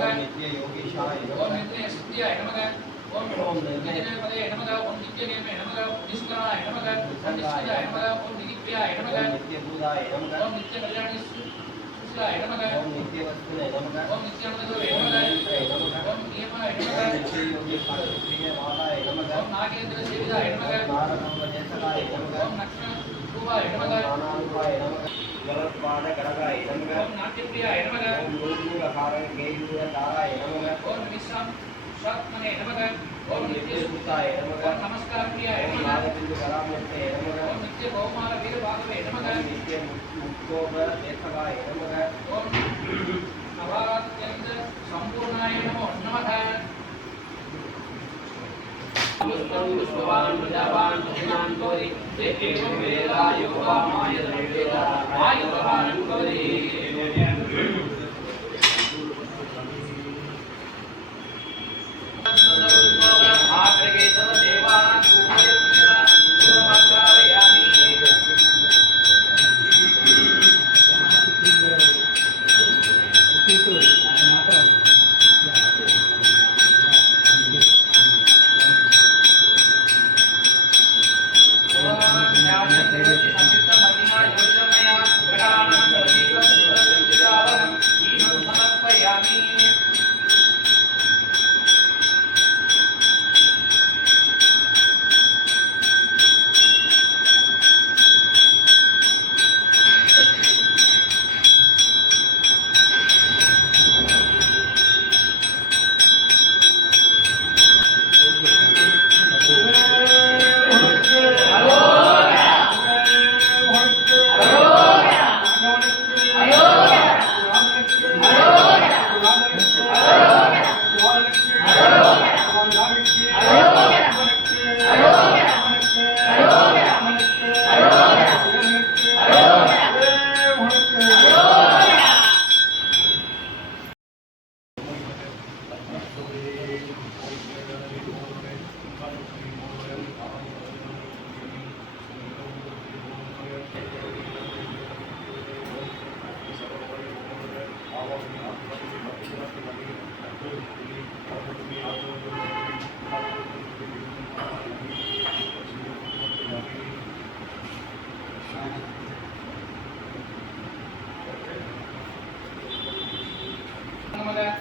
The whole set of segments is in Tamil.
नमः नित्य योगीशाय नमः ओम नित्य सिद्धियाय नमः ओम नित्यपदे नमः ओम नित्यनेमे नमः निष्कराय नमः ओम निष्कराय नमः ओम नित्याय नमः नित्यभूताय नमः ओम नित्य कल्याणी सुशिलाय नमः ओम नित्यवस्तुने नमः ओम नित्यानंदवे नमः ओम नियमाय नमः नित्य योगीशाय प्रियवादाय नमः ओम नागेंद्र सेविताय नमः नारदवजेसकाय नमः ओम नक्षत्र रूपाय नमः नानारूपाय नमः गलत्पाद गणकाय नमः ओम नाट्यप्रियाय नमः ओम योगीहारं गेयूरदाराय नमः ओम विश्राम शात्मने नमः ओम नित्यसुताय नमः ओम नमस्कार प्रियाय नमः नारदिंदु करामूर्ते नमः ओम नित्य बहुमाल वीरभागवे नमः नित्य मुक्तोभ देशकाय नमः ओम नवात्यंत संपूर्णाय नमो नमः पुष्पवान् प्रजावान् पुष्णान् गौरी एवं वेदा योगामाय वेदा आयुधवान् गौरी आग्रगे सर्वदेवानां पूजयेत् पूर्वमात्रावयामि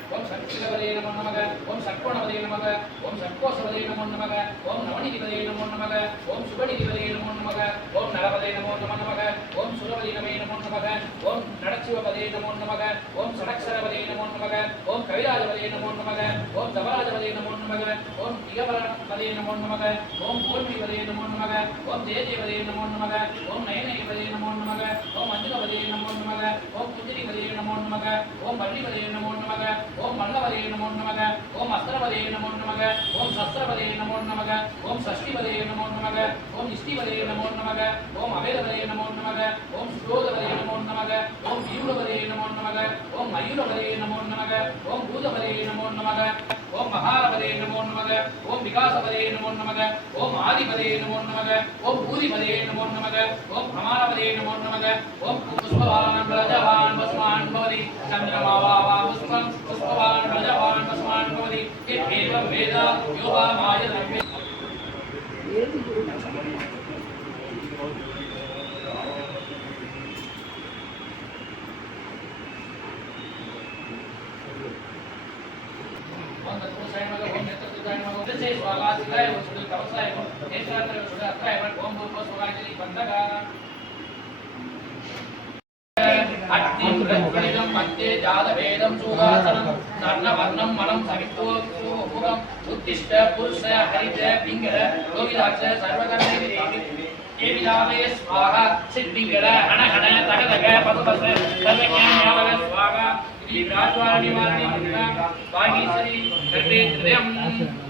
ओम सत्शिवदे नमो नमः ओम सत्कोणवदे नमः ओम सत्कोसवदे नमो नमः ओम नवनिधिपदे नमो नमः ओम शुभनिधिपदे नमो नमः ओम नरपदे नमो नमः ओम सुरपदे नमो नमः ओम नरचिवपदे नमो नमः ओम सडक्षरपदे नमो नमः ओम कविराजपदे नमो नमः ओम जवराजपदे नमो नमः ओम दिगवरपदे नमो नमः ओम पूर्णिपदे नमो नमः ओम तेजपदे नमो नमः ओम नयनपदे नमो नमः ओम अंजनपदे नमो नमः ओम कुंजलिपदे नमो नमः ओम वल्लिपदे नमो नमः ओम मल्लपदे नमो नमः ओम अस्त्रपदे नमो नमः ओम शस्त्रपदे नमो नमः ओम षष्ठीपदे नमो नमः ओम इष्टिपदे नमो नमः ओम अवेदपदे नमो नमः ओम सुरोधपदे नमो नमः ओम वीरुपदे नमो नमः ओम मयूरपदे नमो नमः ओम भूतपदे नमो नमः ओम महापदे नमो नमः ओम विकासपदे नमो नमः ओम आदिपदे नमो नमः ओम भूरिपदे नमो नमः ओम भ्रमणपदे नमो नमः ओम पुष्पवान् प्रजावान् वस्मान् भवति चन्द्रमावा पुष्पं पुष्पवान् प्रजावान् वस्मान् भवति एवं वेद योगामाय द्रव्ये मध्ये जातवेदं सुवासनं स्वर्णवर्णं मलं सवितोमुखम् उत्तिष्ठ पुरुष हरित पिङ्गल गोविदाक्ष सर्वकर्मेति देविदावे स्वाहा सिद्धिङ्गल हणहण तगदग पदपस सर्वज्ञानयावग स्वाहा इति राजवारणिवारणि मुद्रा वागीश्वरी गर्भे हृदयम्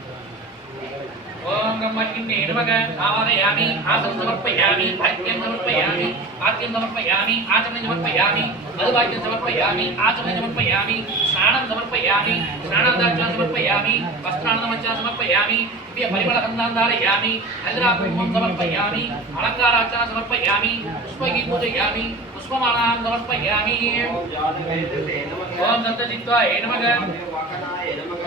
ओम ब्रह्मण्ये नमः आवाहयामि आसनं समर्पयामि भाग्यं समर्पयामि भाग्यं समर्पयामि आचमनं समर्पयामि मधुभाग्यं समर्पयामि आचमनं समर्पयामि स्नानं समर्पयामि स्नानादाचनं समर्पयामि वस्त्राणमञ्चं समर्पयामि दिव्य परिमलगन्धां धारयामि हल्द्राकुङ्कुमं समर्पयामि अलङ्कारार्चनं समर्पयामि पुष्पैः पूजयामि पुष्पमालां समर्पयामि ओम सप्तजित्वाय नमः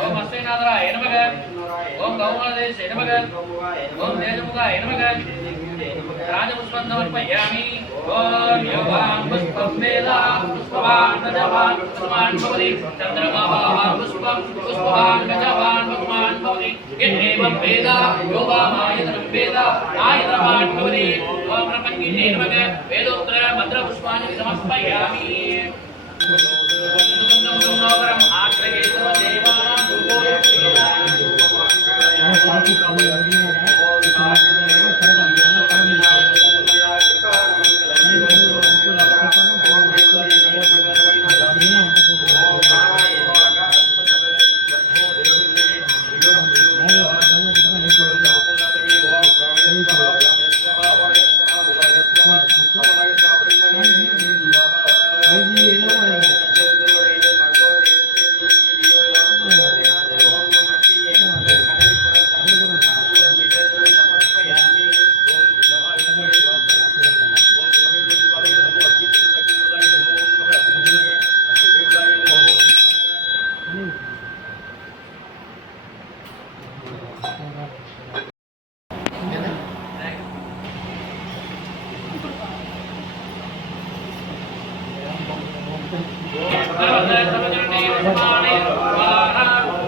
ओम हस्तेनादराय नमः ओम गौमदेशे नमः ओम तेजमुखाय नमः राजपुष्पं समर्पयामि ओम योगां पुष्पं वेदां पुष्पवान् गजवान् पुष्पवान् भवति चन्द्रमावान् पुष्पं पुष्पवान् गजवान् पुष्पवान् भवति यदेवं वेद योगामायतनं वेद आयतनवान् भवति ओम ब्रह्मज्ञे नमः वेदोत्तर मन्त्रपुष्पाणि समर्पयामि सुगन्धं सुमनोहरम् आग्रहेत देवानां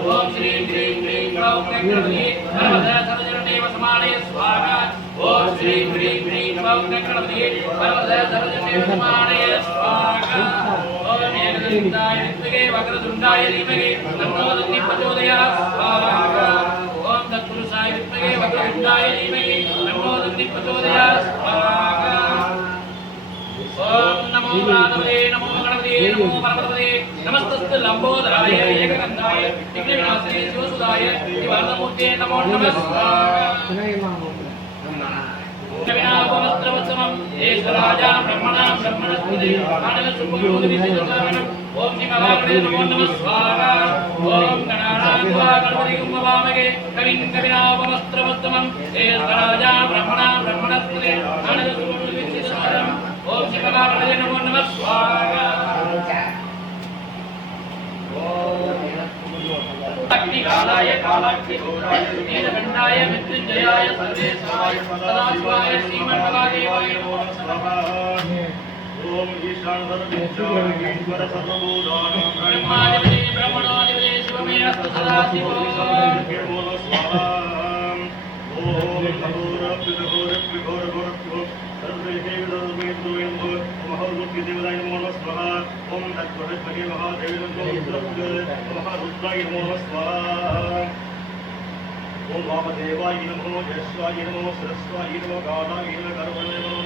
ओम श्री ह्रीं क्लीं ग्लौं गणपति नर्मदा सर्वजनने वसमाने स्वाहा ओम श्री ह्रीं क्लीं ग्लौं गणपति नर्मदा सर्वजनने वसमाने स्वाहा ओम एकदन्ताय विद्महे वक्रतुण्डाय धीमहि तन्नो दन्ति प्रचोदयात् स्वाहा ओम तत्पुरुषाय विद्महे वक्रतुण्डाय धीमहि तन्नो दन्ति प्रचोदयात् स्वाहा ओम नमो राधवे नमो गणपते नमो परमपदे नमस्तस्ते लंबोदराय एकगंधाय विघ्नविनाशिने शिवसुदाय निवारणमूर्ते नमो नमः विनापमस्त्रवत्समं ईश्वराजा ब्रह्मणां ब्रह्मणस्पति आनलसुपुरोदिविशेषकारणम् ओम शिवभागणे नमो नमः स्वाहा ओम गणानान्वा गणपतिं नमामहे कविं कविनापमस्त्रवत्समं ईश्वराजा ब्रह्मणां ब्रह्मणस्पति आनलसुपुरोदिविशेषकारणम् ओम शिवभागणे नमो नमः स्वाहा अग्निकालाय कालाग्निरूपाय नीलकण्ठाय मृत्युञ्जयाय सर्वेश्वराय सदाशिवाय श्रीमन्महादेवाय नमो नमः ओम ईशान सर्वेश्वराय ईश्वर सर्वभूतानां ब्रह्मादिपति ब्रह्मणादिपति शिवमेऽस्तु सदाशिवो बोलो स्वाहा ओम घोर सर्वेभ्यो सर्वेभ्यो महारुद्र देवताय नमो नमः स्वाहा ओम तत्पुरुषाय महादेवाय नमो नमः महारुद्राय नमो नमः स्वाहा ओम वामदेवाय नमो यश्वाय नमो सरस्वाय नमो गाढाय नमो गर्भणे नमो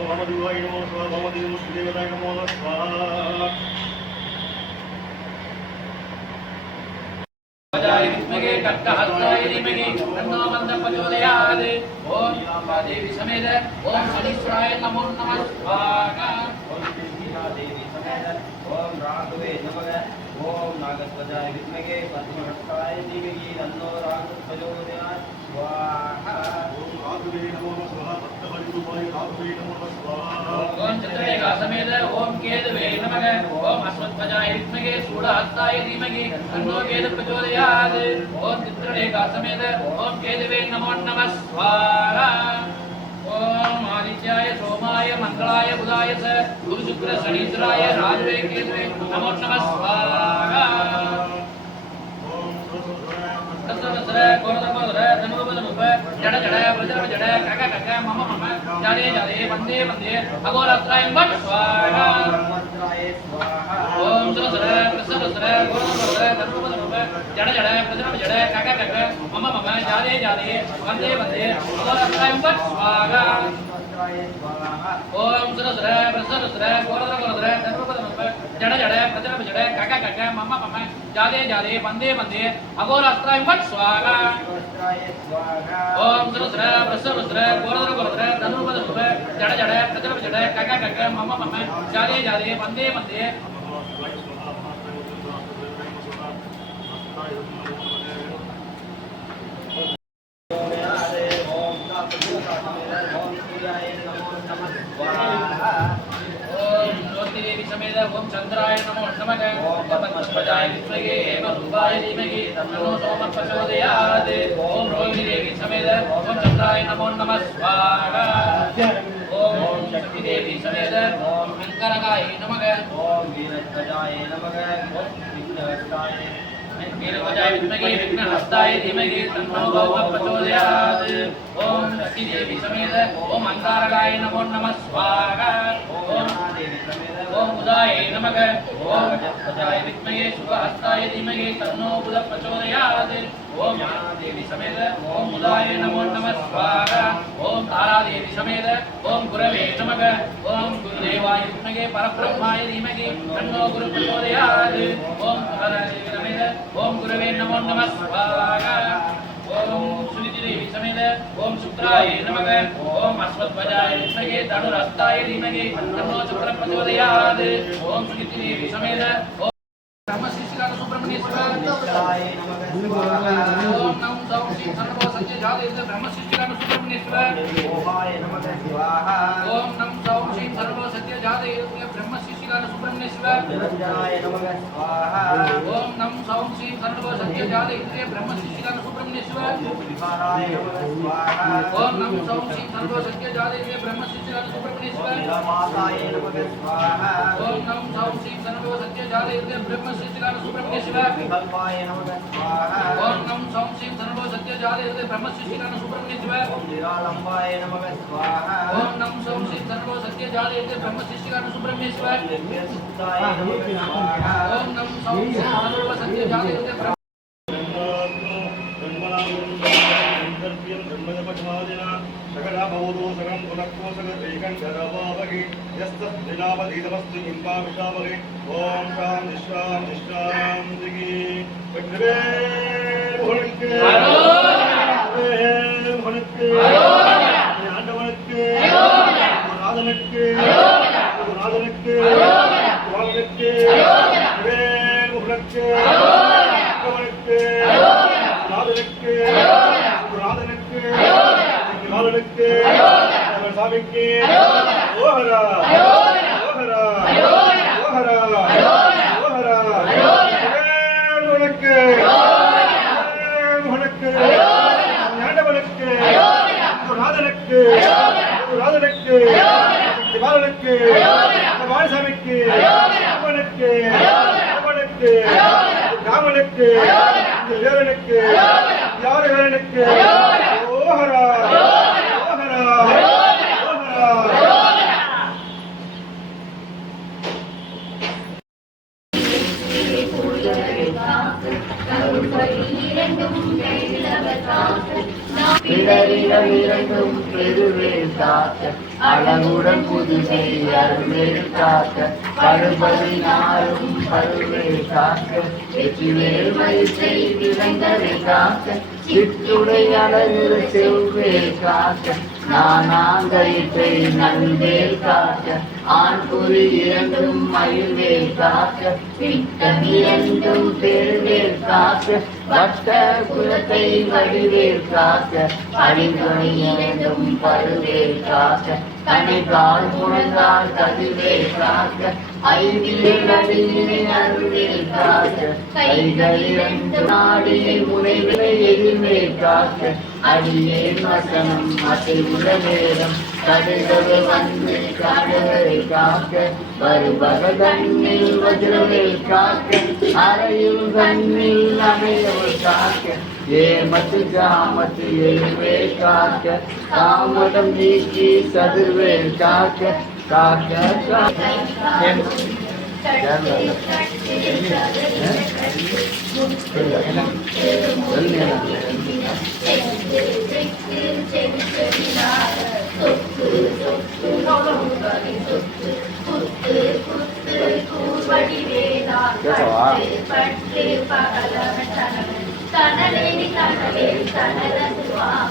ओम वामदेवाय नमो स्वाहा वामदेव देवताय नमो नमः स्वाहा जय विद्महे कट्टहस्ताय धीमहि तन्नो मन्दं प्रचोदयात् ओम देवी समेत ओम शनीश्वराय नमो नमः स्वाहा ओम देवी समेत ओम राघवे नमः ओम नागध्वजाय विद्महे पद्महस्ताय धीमहि तन्नो राघव प्रचोदयात् स्वाहा ओम राघवे नमो नमः स्वाहा भक्तवल्लभाय राघवे नमो नमः स्वाहा ओम चतुर्वेगा समेत ओम केतवे नमः ओम अश्वत्थवजाय विद्महे शूलहस्ताय धीमहि तन्नो केतु प्रचोदयात् ओम चित्ररेखा समेत ओम केतवे नमो नमः स्वाहा ओम आदित्याय सोमाय मंगलाय बुधाय च गुरु शुक्र शनीश्वराय राजवे केतवे नमो नमः स्वाहा ओम सरस्वती गोरधर धनुर्बलमुप जड़ जड़ प्रजर जड़ काका काका मम मम जारे जारे वंदे वंदे अघोरात्राय वट स्वाहा ओम सरस्वती गोरधर धनुर्बलमुप जड़ जड़ प्रजर जड़ काका काका मम मम जारे जारे वंदे वंदे अघोरात्राय वट स्वाहा ओम सरस्वती गोरधर धनुर्बलमुप जड़ जड़ प्रजर जड़ काका काका मम मम जारे जारे वंदे वंदे अघोरात्राय वट स्वाहा ओम सरस्वती गोरधर धनुर्बलमुप जड़ जड़ प्रजर जड़ काका काका मम मम जारे जारे वंदे वंदे ओम बृहस्पतिये विद्महे हेमरूपाय धीमहि तन्नो सोमः प्रचोदयात् ओम रोहिणी देवी समेत ओम चंद्राय नमो नमः स्वाहा ओम शक्ति देवी समेत ओम अंकरकाय नमः ओम वीरध्वजाय नमः ओम विघ्नहस्ताय वीरध्वजाय विद्महे विघ्नहस्ताय धीमहि तन्नो सोमः प्रचोदयात् ओम शक्ति देवी समेत ओम अंकरकाय नमो नमः स्वाहा ओम ओम उदाय नमः ओम वीरध्वजाय विद्महे शुभहस्ताय धीमहि तन्नो बुधः प्रचोदयात् ओम देवी समेत ओम उदाय नमो नमः स्वाहा ओम तारा देवी समेत ओम गुरवे नमः ओम गुरुदेवाय विद्महे परब्रह्माय धीमहि तन्नो गुरु प्रचोदयात् ओम देवी समेत ओम गुरवे नमो नमः स्वाहा ओम सुनीति देवी समेत ओम शुक्राय नमः ओम अश्वध्वजाय विद्महे धनुरस्ताय धीमहि तन्नो शुक्र प्रचोदयात् ओम सुनीति देवी समेत ओम ब्रह्मशिष्यकाल सुब्रह्मण्येश्वर ओम नमो सौं श्री सर्वो सत्य जाते ब्रह्मशिष्यकाल सुब्रह्मण्येश्वर ओम नमो सौं श्री सर्वो सत्य जाते ब्रह्मशिष्यकाल सुब्रह्मण्येश्वर ओम नमो सौं श्री सर्वो सत्य जाते ब्रह्मशिष्यकाल सुब्रह्मण्येश्वर ओम नमो सौं श्री सर्वो सत्य जाते ब्रह्मशिष्यकाल सुब्रह्मण्येश्वर ओम नमो सौं श्री सर्वो सत्य जाते ब्रह्मशिष्यकाल सुब्रह्मण्येश्वर ओम नमो सौं श्री सर्वो सत्य जाते ब्रह्मशिष्यकाल सुब्रह्मण्येश्वर ओम नमो सौं श्री सर्वो सत्य जाते ब्रह्मशिष्यकाल सुब्रह्मण्येश्वर ओम नमो सौं श्री सर्वो सत्य जाते सकलाभवतो सकं पुनक्को सकैकं धरवावहि यस्तद्दिनावधीतमस्तु इम्बाविषावहि ॐ शान्ति शान्ति शान्तिः வெற்றிவேல் ஆண்டவனுக்கு நாதனுக்கு நாதனுக்கு நாதனுக்கு வேல் முகனுக்கு நாதனுக்கு நாதனுக்கு நாதனுக்கு சாமிக்கு ஓஹரா ஓஹரா ஓஹரா ஓஹரா வேலுனுக்கு வேலுனுக்கு ஆண்டவனுக்கு நாதனுக்கு நாதனுக்கு பாலனுக்கு வாணிசாமிக்கு அவனுக்கு அவனுக்கு ராமனுக்கு வேலனுக்கு யாரு வேலனுக்கு ஓஹரா ஓஹரா ஓஹரா இடரிலும் பெருவேல் காக்க அழகுடன் புதுமை அருள்வேல் காக்க பருபதி நாளும் பருவேல் காக்க வெற்றிவேல் மயிற்றை விளைந்தவை காக்க சிற்றுடை அழகு செவ்வேல் காக்க நானாங்கயிற்றை நல்வேல் காக்க ஆண் குறி இரண்டும் மயில்வேல் காக்க பிட்டம் இரண்டும் பெருவேல் காக்க வட்ட குலத்தை வடிவேல் காக்க படிந்துணை இரண்டும் பருவேல் காக்க கணைகால் முழங்கால் கதிவேல் காக்க ஐவியல் நடிகை அருவேல் காக்க கைகள் இரண்டு நாடியை முனைவிலை எதிர்வேல் காக்க அடியேன் வசனம் அசைவுள்ள நேரம் கடுகவே வந்து கடலை காக்க வருபக தண்ணில் வஜ்ரவேல் காக்க அறையில் கண்ணில் அமையவள் காக்க ஏமத்து ஜாமத்து எழுவேல் காக்க தாமதம் நீக்கி சதுர்வேல் காக்க காக்க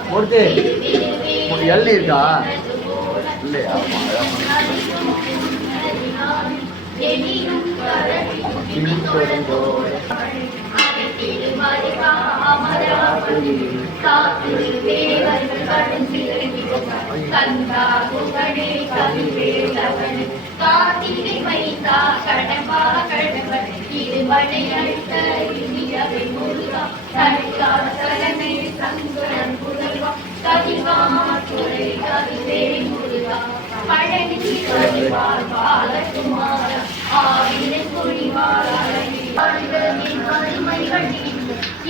மூர்த்தி எள்ளி இருக்கா இல்லையா காத்திரை வைத்தா கடம்பா கடம்பன் இருமனை அழுத்த இனியவை முருகா தனிக்கால சரணை சங்குடன் புதல்வா கதிகாமத்துறை கவிதே முருகா பழனி கதிவார் பாலகுமார ஆவின் குடிவாழி வாழ்களின் வறுமைகள்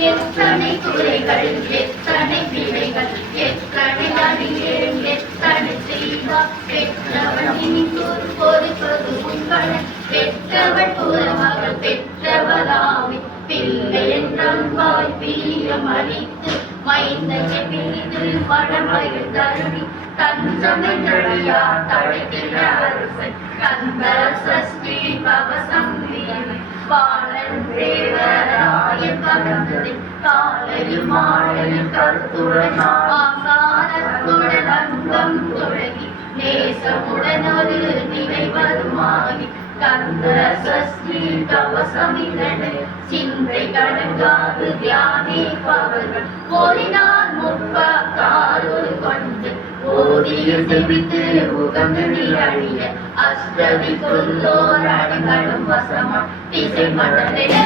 எத்தனை குறைகள் எத்தனை பிழைகள் எத்தனை அடியேன் எத்தனை செய்வா பெற்றவன் இனிக்கூர் பொறுப்பது உங்கள் பெற்றவள் புறமகள் பெற்றவராமே பிள்ளை என்றாய் பிரியம் அளித்து மைந்தனை பிரிது மடமயில் தருணி தஞ்சமென்றடியா தழைக்கிற அரசன் கந்த சஷ்டி கவசம் வீணி பாலன் தேவராயன் கலந்தது காலையில் மாலையில் கருத்துடன் ஆசாரத்துடன் அங்கம் தொடங்கி நேசமுடன் ஒரு நினைவருமாகி கந்த சஷ்டி கவசமிதனை சிந்தை கடங்காது தியானிப்பவர்கள் ஓடினார் முப்பத்தாறு கொண்டு ஓதிய செவித்து உகந்து நீரழிய அஷ்டவி கொல்லோர் அடிகளும் வசமா திசை மண்டலில்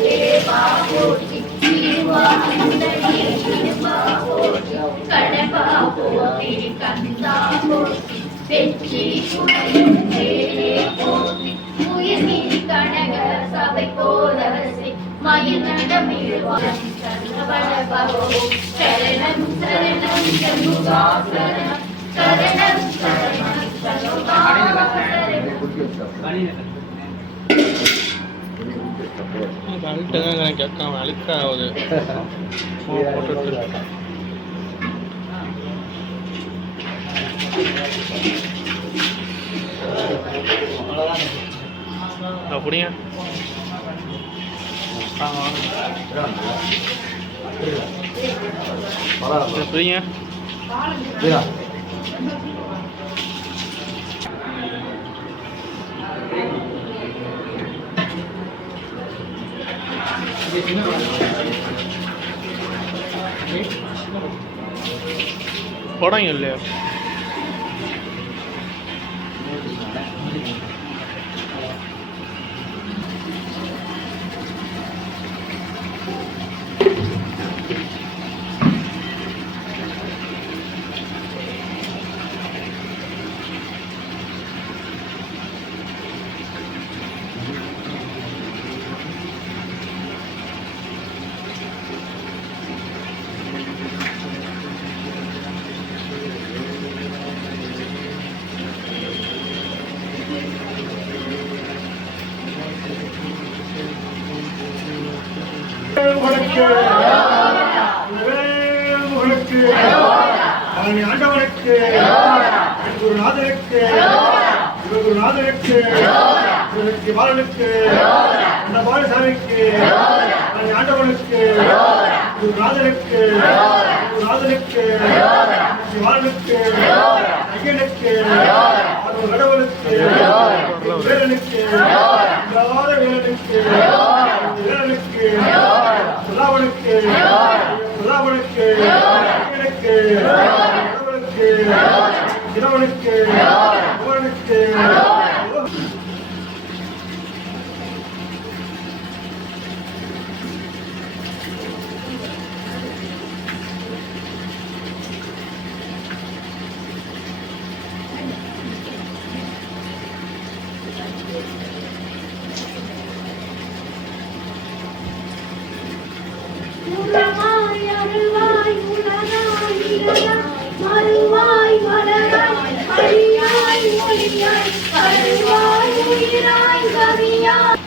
தேவா போற்றி கடப்பா போற்றி கந்தா போற்றி வெற்றி போற்றி உயிர் நீதி கனக சபை போலரசி மயில் நடமிழ்வான் சரணவளபவோ சரணம் சரணம் சண்முகா சரணம் சரணம் சரணம் சண்முகா சரணம் கேட்காம அழுக்காவது அப்படியா புரியுங்க படம் இல்லையா ஆண்டவனுக்கு குருநாதனுக்கு குருநாதனுக்கு பாலனுக்கு அந்த பாலசாமிக்கு ஆண்டவனுக்கு குருநாதனுக்கு குருநாதனுக்கு பாலனுக்கு ஐயனுக்கு கடவுளுக்கு வேலனுக்கு வேலனுக்கு வேலனுக்கு சுதாவனுக்கு சுதாவனுக்கு ஐயனுக்கு கடவுளுக்கு சிரவனுக்கு குமரனுக்கு மறுவாய் மலராய் அழியாய் மொழியாய் கருவாய் உயிராய் கவியாய்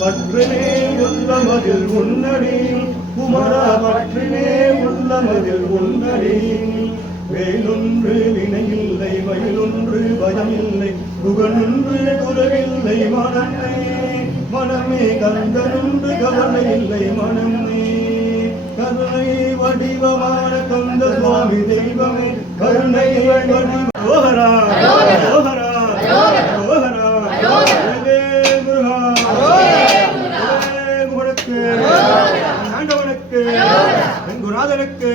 பற்றினே உள்ளமதில் உன்னடி குமர பற்றினே உள்ள மதில் உண்டடி வேலொன்று வினையில்லை மயிலொன்று பயமில்லை புகழொன்று குலவில்லை மனமே மனமே கந்தனொன்று கவலை இல்லை மனமே கருணை வடிவமான கந்த சுவாமி தெய்வமே கருணை வடிவோகரா யோகரா யோகரா முருகனுக்கு ஆண்டவனுக்கு குருநாதனுக்கு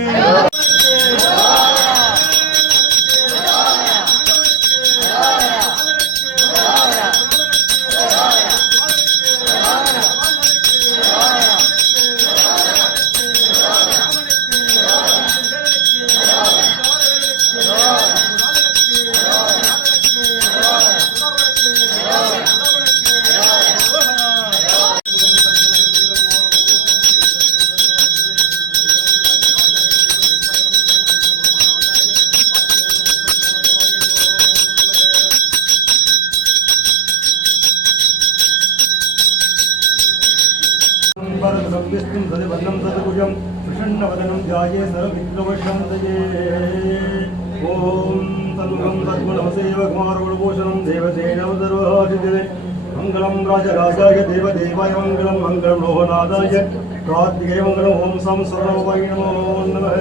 विष्णुं सदिवन्नं सदभुजं प्रसन्नवदनं ध्याये सर्वविघ्नोपशान्तये ॐ सर्वं सद्गुणवसेव कुमारगुणभूषणं देवसेनं सर्वहासिते मङ्गलं राजराजाय देवदेवाय मङ्गलं मङ्गलं लोहनादाय कार्तिकेय मङ्गलं ॐ सं सर्वोपै नमो नमः